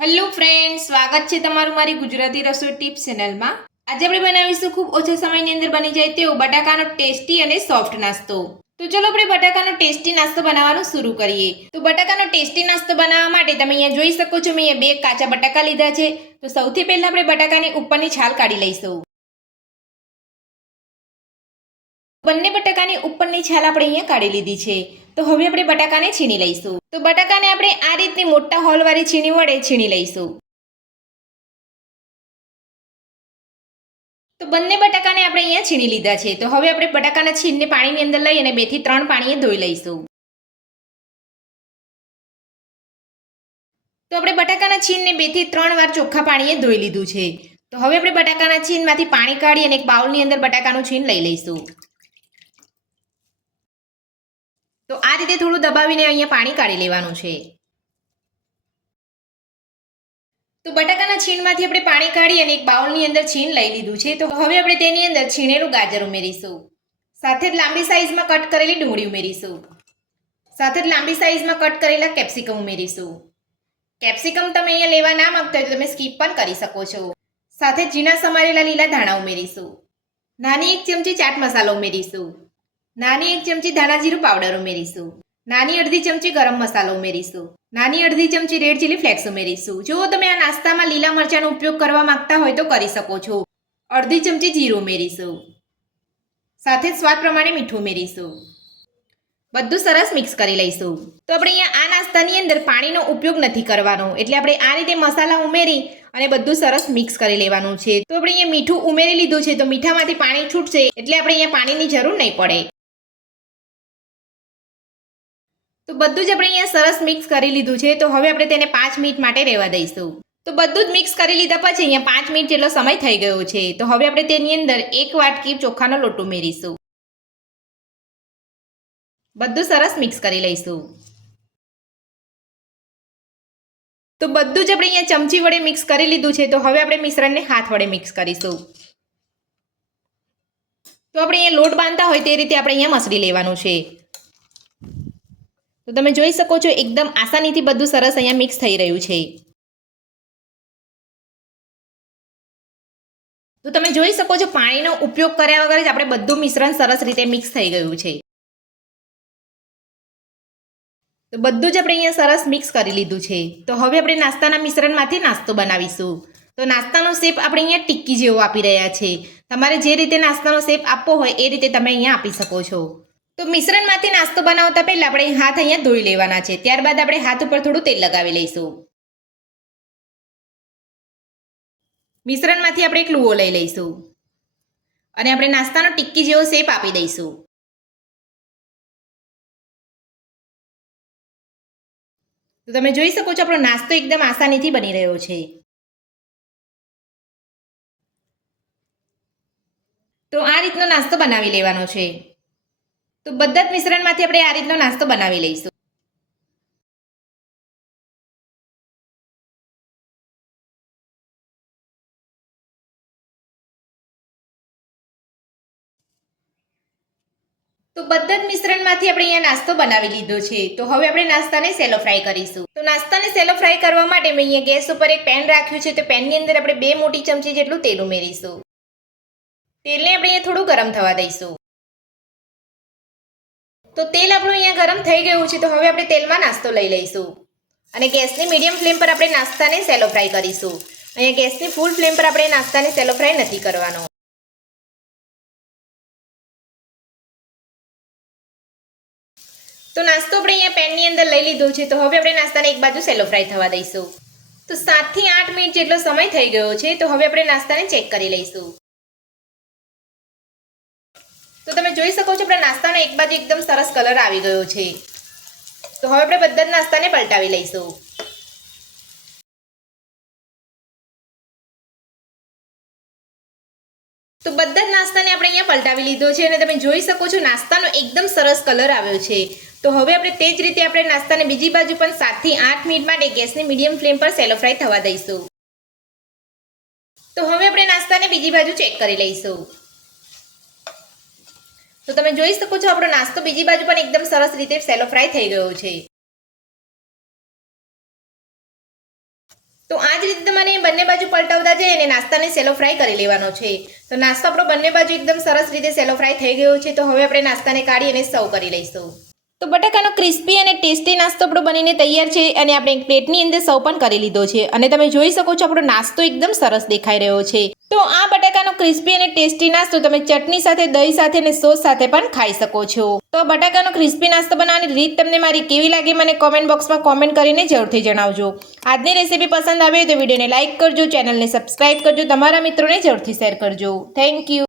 Hello friends, સ્વાગત છે તમારું મારી ગુજરાતી રસોઈ ટિપ્સ ચેનલમાં। આજે આપણે બનાવીશું ખૂબ ઓછા સમયની અંદર બની જાય તેવો બટાકાનો ટેસ્ટી અને સોફ્ટ નાસ્તો। તો ચલો આપણે બટાકાનો ટેસ્ટી નાસ્તો બનાવવાનું શરૂ કરીએ। તો બટાકાનો ટેસ્ટી નાસ્તો બનાવવા માટે તમે અહીંયા જોઈ શકો છો, મેં અહીંયા 2 કાચા બટાકા લીધા છે। તો સૌથી પહેલા આપણે બટાકાની ઉપરની છાલ કાઢી લઈશું। બંને બટાકાની ઉપરની છાલ આપણે અહીંયા કાઢી લીધી છે। તો હવે આપણે બટાકાને છીણી લઈશું। તો બટાકાને આપણે આ રીતની મોટા હોલવાળી છીણી વડે છીણી લઈશું। તો બંને બટાકાને આપણે અહીંયા છીણી લીધા છે। તો હવે આપણે બટાકાના છીણને પાણીની અંદર લઈ અને 2 થી 3 પાણીએ ધોઈ લઈશું। તો આપણે બટાકાના છીણને 2 થી 3 વાર ચોખ્ખા પાણીએ ધોઈ લીધું છે। તો હવે આપણે બટાકાના છીણમાંથી પાણી કાઢી અને એક બાઉલની અંદર બટાકાનું છીણ લઈ લઈશું। તો આ રીતે થોડું દબાવીને અહીંયા પાણી કાઢી લેવાનું છે। તો બટાકાના છીણમાંથી આપણે પાણી કાઢી અને એક બાઉલની અંદર છીણ લઈ લીધું છે। તો હવે આપણે તેની અંદર છીણેલું ગાજર ઉમેરીશું। સાથે જ લાંબી સાઈઝમાં કટ કરેલી ડુંગળી ઉમેરીશું। સાથે જ લાંબી સાઈઝમાં કટ કરેલા કેપ્સિકમ ઉમેરીશું। કેપ્સિકમ તમે અહીંયા લેવા ના માંગતા હોય તો તમે સ્કીપ પણ કરી શકો છો। સાથે જ ઝીણા સમારેલા લીલા ધાણા ઉમેરીશું। નાની 1 ચમચી ચાટ મસાલો ઉમેરીશું। નાની 1 ચમચી ધાણા જીરું પાવડર ઉમેરીશું। નાની અડધી ચમચી ગરમ મસાલો ઉમેરીશું। નાની અડધી ચમચી રેડ ચીલી ફ્લેક્સ ઉમેરીશું। જો તમે આ નાસ્તામાં લીલા મરચાંનો ઉપયોગ કરવા માંગતા હોય તો કરી શકો છો। અડધી ચમચી જીરું ઉમેરીશું। સાથે જ સ્વાદ પ્રમાણે મીઠું ઉમેરીશું। બધું સરસ મિક્સ કરી લઈશું। તો આપણે અહીંયા આ નાસ્તાની અંદર પાણીનો ઉપયોગ નથી કરવાનો, એટલે આપણે આ રીતે મસાલા ઉમેરી અને બધું સરસ મિક્સ કરી લેવાનું છે। તો આપણે અહીંયા મીઠું ઉમેરી લીધું છે, તો મીઠામાંથી પાણી છૂટશે એટલે આપણે અહીંયા પાણીની જરૂર નહીં પડે। તો બધું જ આપણે અહીંયા સરસ મિક્સ કરી લીધું છે। તો હવે આપણે તેને 5 મિનિટ માટે રહેવા દઈશું। તો બધું જ મિક્સ કરી લીધા પછી અહીંયા 5 મિનિટ જેટલો સમય થઈ ગયો છે। તો હવે આપણે તેની અંદર 1 વાટકી ચોખાનો લોટ ઉમેરીશું। બધું સરસ મિક્સ કરી લઈશું। તો બધું જ આપણે અહીંયા ચમચી વડે મિક્સ કરી લીધું છે। તો હવે આપણે મિશ્રણને હાથ વડે મિક્સ કરીશું। તો આપણે અહીંયા લોટ બાંધતા હોય તે રીતે આપણે અહીંયા મસળી લેવાનું છે। તો તમે જોઈ શકો છો, એકદમ આસાનીથી બધું સરસ અહીંયા મિક્સ થઈ રહ્યું છે। તો તમે જોઈ શકો છો, પાણીનો ઉપયોગ કર્યા વગર જ આપણે બધું મિશ્રણ સરસ રીતે મિક્સ થઈ ગયું છે। તો બધું જ આપણે અહીંયા સરસ મિક્સ કરી લીધું છે। તો હવે આપણે નાસ્તાના મિશ્રણમાંથી નાસ્તો બનાવીશું। તો નાસ્તાનો શેપ આપણે અહીંયા ટિક્કી જેવો આપી રહ્યા છે। તમારે જે રીતે નાસ્તાનો શેપ આપવો હોય એ રીતે તમે અહીંયા આપી શકો છો। તો મિશ્રણમાંથી નાસ્તો બનાવતા પહેલા આપણે હાથ અહીંયા ધોઈ લેવાના છે। ત્યારબાદ આપણે હાથ ઉપર થોડું તેલ લગાવી લઈશું। મિશ્રણમાંથી આપણે એક લુઓ લઈ લઈશું અને આપણે નાસ્તાનો ટિક્કી જેવો શેપ આપી દઈશું। તો તમે જોઈ શકો છો, આપણો નાસ્તો એકદમ આસાનીથી બની રહ્યો છે। તો આ રીતનો નાસ્તો બનાવી લેવાનો છે। તો બધા જ મિશ્રણમાંથી આપણે આ રીતનો નાસ્તો બનાવી લઈશું। તો બધા જ મિશ્રણમાંથી આપણે અહીંયા નાસ્તો બનાવી લીધો છે। તો હવે આપણે નાસ્તાને સેલો ફ્રાય કરીશું। તો નાસ્તાને સેલો ફ્રાય કરવા માટે મેં અહીંયા ગેસ ઉપર એક પેન રાખ્યું છે। તો પેનની અંદર આપણે 2 મોટી ચમચી જેટલું તેલ ઉમેરીશું। તેલને આપણે અહીંયા થોડું ગરમ થવા દઈશું। તો તેલ આપણું અહીંયા ગરમ થઈ ગયું છે। તો હવે આપણે તેલમાં નાસ્તો લઈ લઈશું અને ગેસની મીડિયમ ફ્લેમ પર આપણે નાસ્તાને સેલો ફ્રાય કરીશું। અહીંયા ગેસની ફૂલ ફ્લેમ પર આપણે નાસ્તાને સેલો ફ્રાય નથી કરવાનો। તો નાસ્તો આપણે અહીંયા પેનની અંદર લઈ લીધો છે। તો હવે આપણે નાસ્તાને એક બાજુ સેલો ફ્રાય થવા દઈશું। તો 7 થી 8 મિનિટ જેટલો સમય થઈ ગયો છે। તો હવે આપણે નાસ્તાને ચેક કરી લઈશું। તો તમે જોઈ શકો છો, આપણા નાસ્તાનો એક બાજુ એકદમ સરસ કલર આવી ગયો છે। તો હવે આપણે બધા જ નાસ્તાને પલટાવી લઈશું। તો બધા જ નાસ્તાને આપણે અહીંયા પલટાવી લીધો છે અને તમે જોઈ શકો છો, નાસ્તાનો એકદમ સરસ કલર આવ્યો છે। તો હવે આપણે તે જ રીતે આપણે નાસ્તાને બીજી બાજુ પણ 7 થી 8 મિનિટ માટે ગેસની મીડિયમ ફ્લેમ પર સેલો ફ્રાય થવા દઈશું। તો હવે આપણે નાસ્તાને બીજી બાજુ ચેક કરી લઈશું। તો તમે જોઈ શકો છો, આપણો નાસ્તો બીજી બાજુ પણ એકદમ સરસ રીતે સેલો ફ્રાય થઈ ગયો છે। તો આ જ રીતે તમારે બંને બાજુ પલટાવતા જઈ અને નાસ્તાને સેલો ફ્રાય કરી લેવાનો છે. તો નાસ્તો આપણો બંને બાજુ એકદમ સરસ રીતે સેલો ફ્રાય થઈ ગયો છે. તો હવે આપણે નાસ્તાને કાઢી અને સર્વ કરી લઈશું. તો બટાકાનો ક્રિસ્પી અને ટેસ્ટી નાસ્તો આપણો બનીને તૈયાર છે અને આપણે એક પ્લેટની અંદર સર્વ પણ કરી લીધો છે. અને તમે જોઈ શકો છો આપણો નાસ્તો એકદમ સરસ દેખાઈ રહ્યો છે. તો આ બટાકાનો ક્રિસ્પી અને ટેસ્ટી નાસ્તો તમે ચટણી સાથે, દહીં સાથે અને સોસ સાથે પણ ખાઈ શકો છો. તો બટાકાનો ક્રિસ્પી નાસ્તો બનાવવાની રીત તમને મારી કેવી લાગી મને કોમેન્ટ બોક્સમાં કોમેન્ટ કરીને જરૂરથી જણાવજો. આજની રેસીપી પસંદ આવે તો વિડીયોને લાઇક કરજો, ચેનલને સબસ્ક્રાઇબ કરજો, તમારા મિત્રોને જરૂરથી શેર કરજો. Thank you.